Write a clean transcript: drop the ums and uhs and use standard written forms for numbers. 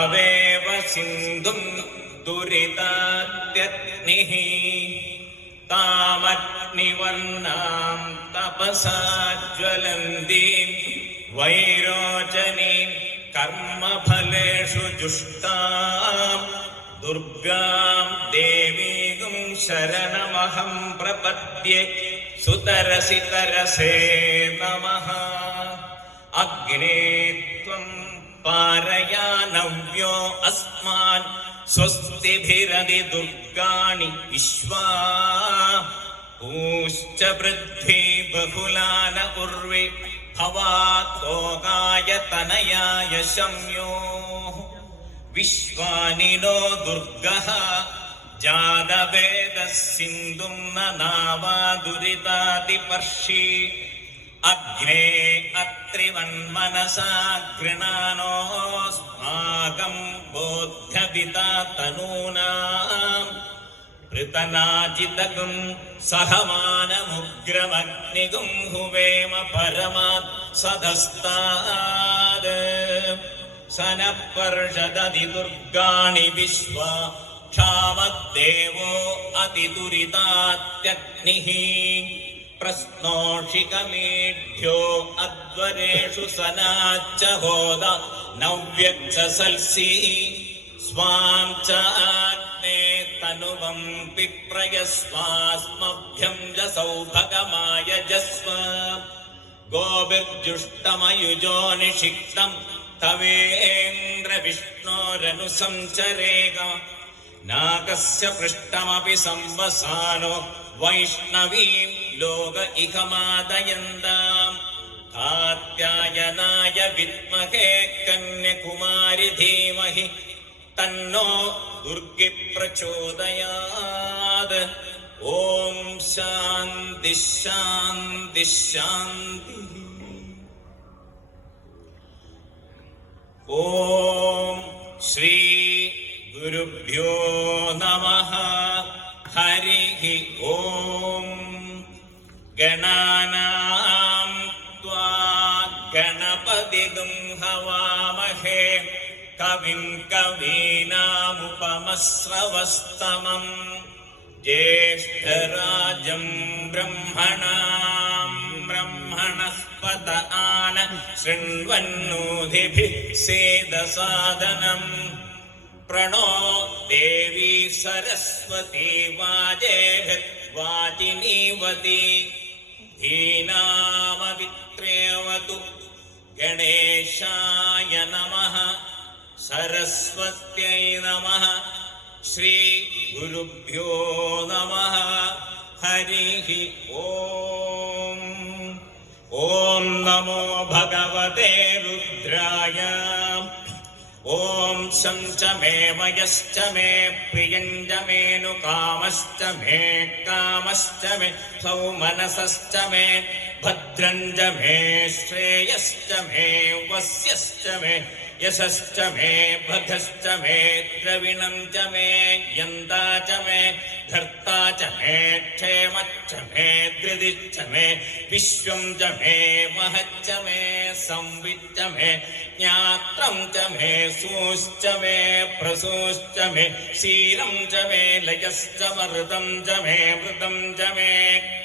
താവേവ സിന്ധും ദുരിതാത്യഗ്നിഃ താമഗ്നിവർണ്ണാം തപസാ ജ്വലന്തീം വൈരോചനീം കർമ്മഫലേഷു ജുഷ്ടാം ദുർഗാം ദേവീം ശരണമഹം പ്രപദ്യേ സുതരസി തരസേ നമഃ. അഗ്നേ ത്വം പാരയാനവ്യോ അസ്മാൻ സ്വസ്തിഭിരതി ദുർഗാണി വിശ്വാ പൂശ്ച പൃഥ്വീ ബഹുലാന ഉർവി ഭവാത്തോകായ തനയായ ശമ്യോ. വിശ്വാനിനോ ദുർഗഃ ജാതവേദ സിന്ധും നാവാ ദുരിതാതിപർഷി. അഗ്നേ അത്രിവന്മനസാ ഗൃണാനോസ്മാകം ബോധ്യവിതാ തനൂനാം പൃതനാജിതകും സഹമാനമുഗ്രമഗ്നികും ഹുവേമ പരമാത് സദസ്താത്. സനപർഷദതി ദുർഗാണി വിശ്വാ ക്ഷാമദ്ദേവോ അതിദുരിതാത്യഗ്നിഃ. പ്രശ്നോഷികമീഢ്യോ അധ്വരേഷു സനാച്ച ഹോദ നവ്യക്ഷസൽസി. സ്വാം ച ആഗ്നേ തനുവം പിപ്രയസ്വാസ്മഭ്യം ജസൗഭഗമായ ജസ്വ. ഗോഭിർജുഷ്ടമയുജോ നിഷിക്തം തവേന്ദ്ര വിഷ്ണോരനുസംചരേക. നാഗസ്യ പൃഷ്ടമപി സംവസാനോ വൈഷ്ണവീം ലോക ഇഹമാദയന്താം. കാത്യായനായ വിദ്മഹേ കന്യകുമാരി ധീമഹി തന്നോ ദുർഗി പ്രചോദയാത്. ഓം ശാന്തി ശാന്തി ശാന്തി. ഓം ശ്രീ ഗുരുഭ്യോ നമഃ. ഹരിഃ ഓം. ഗണാനാം ത്വാ ഗണപതിഗം ഹവാമഹേ കവിം കവീനാമുപമശ്രവസ്തമം. ജ്യേഷ്ഠരാജം ബ്രഹ്മണാം ബ്രഹ്മണസ്പത ആന ശൃണ്വന്നോതിഭിः സേദസാദനം. പ്രണോ ദേവി സരസ്വതി വാജേഭിർവാചിനീവതി. ധീനാമവിത്രേവതു ഗണേശായ നമഃ. സരസ്വത്यै നമഃ. ശ്രീ ഗുരുഭ്യോ നമഃ. ഹരിഃ ഓം. ഓം നമോ ഭഗവതേ രുദ്രായ. ഓം ശം ച മേ വയശ്ച മേ പ്രിയം ച മേനു കാമശ്ച മേ കാമശ്ച മേ സൗമനസശ്ച മേ ഭദ്രം ച may ശ്രേയശ്ച may വസ്യശ്ച may യശശ്ച may ഭഗശ്ച may ദ്രവിണം ച മേ യന്താ ച മേ ധർത്താ ച മേ ക്ഷേമശ്ച മേ ധൃതിശ്ച മേ വിശ്വം ച മേ മഹശ്ച മേ സംവിശ്ച മേ ജ്ഞാത്രം ച മേ സൂശ്ച മേ പ്രസൂശ്ച മേ ശീലം ച മേ ലയശ്ച മൃതം ച മേ മൃതം ച മേ